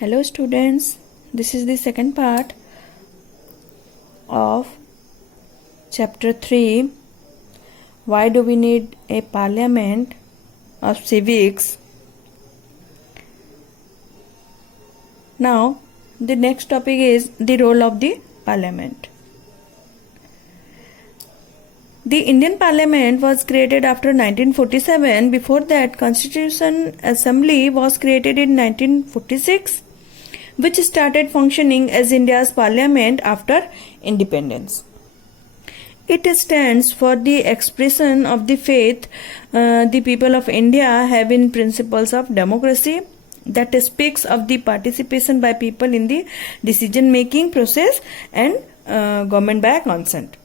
Hello students, this is the second part of chapter 3. Why do we need a parliament of civics? Now the next topic is the role of the parliament. The Indian Parliament was created after 1947. Before that, Constitution Assembly was created in 1946, which started functioning as India's parliament after independence. It stands for the expression of the faith the people of India have in principles of democracy, that speaks of the participation by people in the decision making process and government by consent.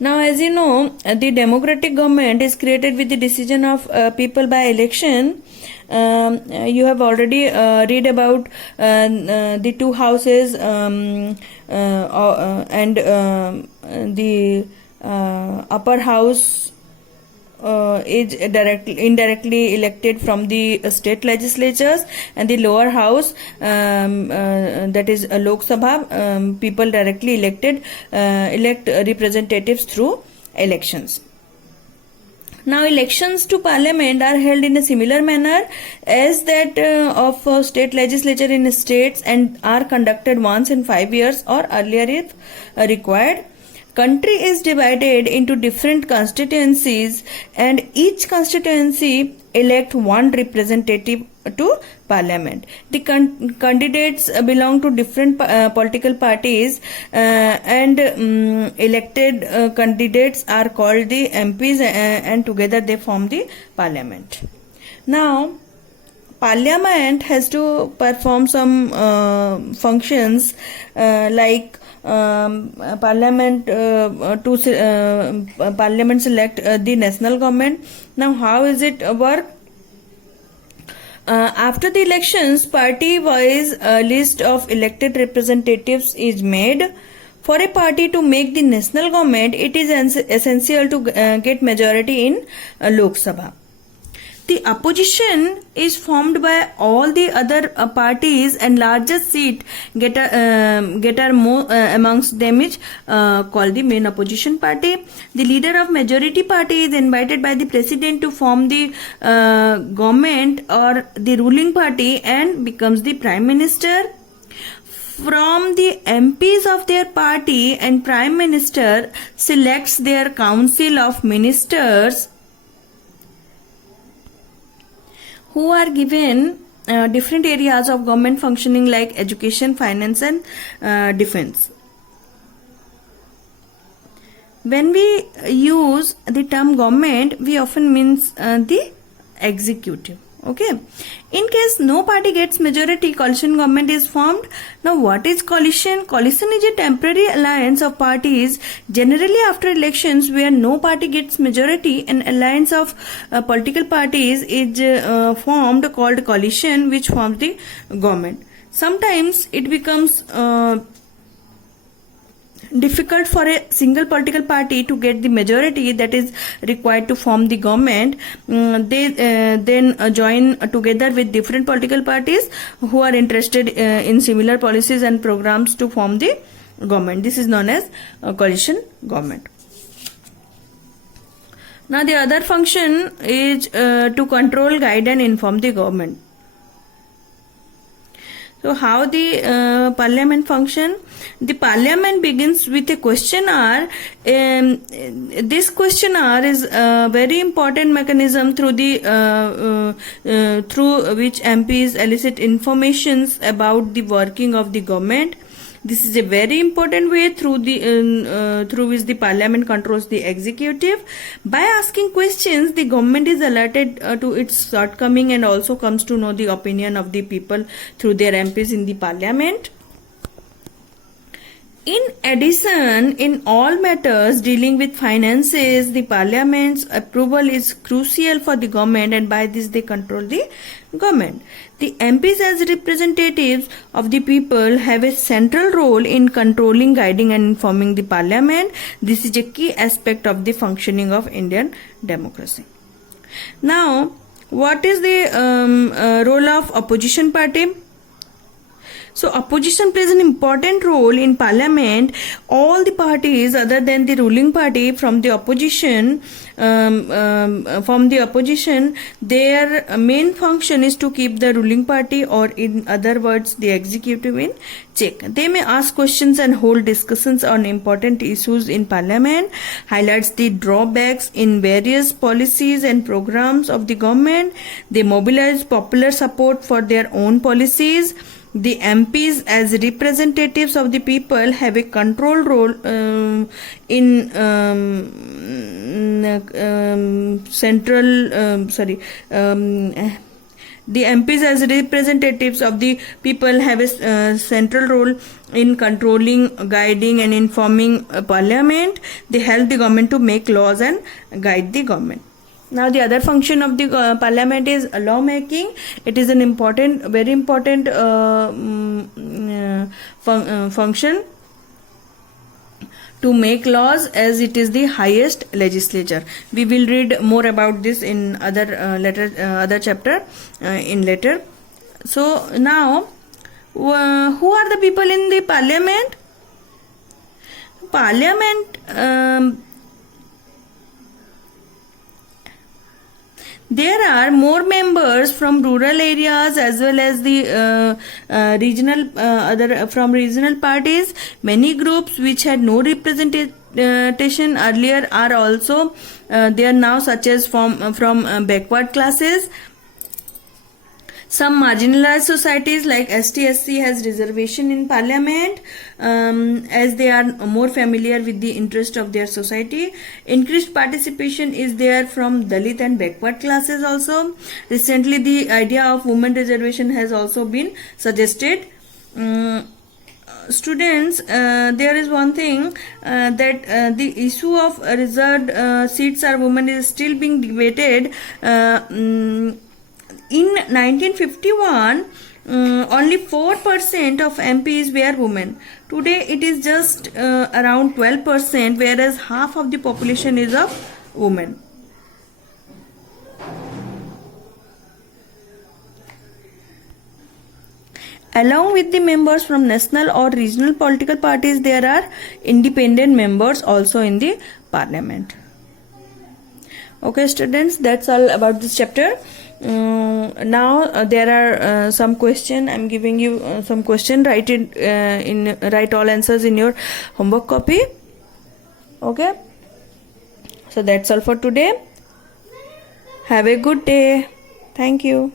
Now, as you know, the democratic government is created with the decision of people by election. You have already read about the two houses and the upper house is indirectly elected from the state legislatures, and the lower house, that is Lok Sabha, people directly elect representatives through elections. Now, elections to parliament are held in a similar manner as that of state legislature in states and are conducted once in 5 years or earlier if required. Country is divided into different constituencies, and each constituency elect one representative to parliament. The candidates belong to different political parties, and elected candidates are called the MPs, and together they form the parliament. Now, parliament has to perform some functions like parliament select the national government. Now, how is it work? After the elections, party-wise list of elected representatives is made. For a party to make the national government, it is essential to get majority in Lok Sabha. The opposition is formed by all the other parties, and largest seat getter more amongst them is called the main opposition party. The leader of majority party is invited by the president to form the government or the ruling party and becomes the prime minister. From the MPs of their party, and prime minister selects their council of ministers, who are given different areas of government functioning like education, finance and defense. When we use the term government, we often means the executive. Okay. In case no party gets majority, coalition government is formed. Now, what is coalition? Coalition is a temporary alliance of parties, generally after elections, where no party gets majority. An alliance of political parties is formed, called coalition, which forms the government. Sometimes it becomes difficult for a single political party to get the majority that is required to form the government. They then join together with different political parties who are interested in similar policies and programs to form the government. This is known as coalition government. Now, the other function is to control, guide and inform the government. So, how the parliament function? The parliament begins with a questionnaire. This questionnaire is a very important mechanism through which MPs elicit informations about the working of the government. This is a very important way through which the parliament controls the executive. By asking questions, the government is alerted to its shortcoming and also comes to know the opinion of the people through their MPs in the parliament. In addition, in all matters dealing with finances, the parliament's approval is crucial for the government, and by this they control the government. The MPs as representatives of the people have a central role in controlling, guiding and informing the parliament. This is a key aspect of the functioning of Indian democracy. Now, What is the role of opposition party? So opposition plays an important role in parliament. All the parties other than the ruling party from the opposition, their main function is to keep the ruling party, or in other words, the executive, in check. They may ask questions and hold discussions on important issues in parliament, highlights the drawbacks in various policies and programs of the government. They mobilize popular support for their own policies. The MPs, as representatives of the people, have a control role in the MPs, as representatives of the people, have a central role in controlling, guiding and informing parliament. They help the government to make laws and guide the government. Now the other function of the parliament is law making. It is an important, very important function to make laws, as it is the highest legislature. We will read more about this in other chapter in later. So now, who are the people in the parliament? Parliament. There are more members from rural areas as well as the from regional parties. Many groups which had no representation earlier are also there now, such as from backward classes. Some marginalized societies like ST/SC has reservation in parliament, as they are more familiar with the interest of their society. Increased participation is there from Dalit and backward classes also. Recently, the idea of women reservation has also been suggested. Students, there is one thing that the issue of reserved seats are women is still being debated. In 1951, only 4% of MPs were women. Today, it is just around 12%, whereas half of the population is of women. Along with the members from national or regional political parties, there are independent members also in the parliament. Okay, students, that's all about this chapter. Now there are some question. I'm giving you some question. Write all answers in your homework copy. Okay, so that's all for today. Have a good day. Thank you.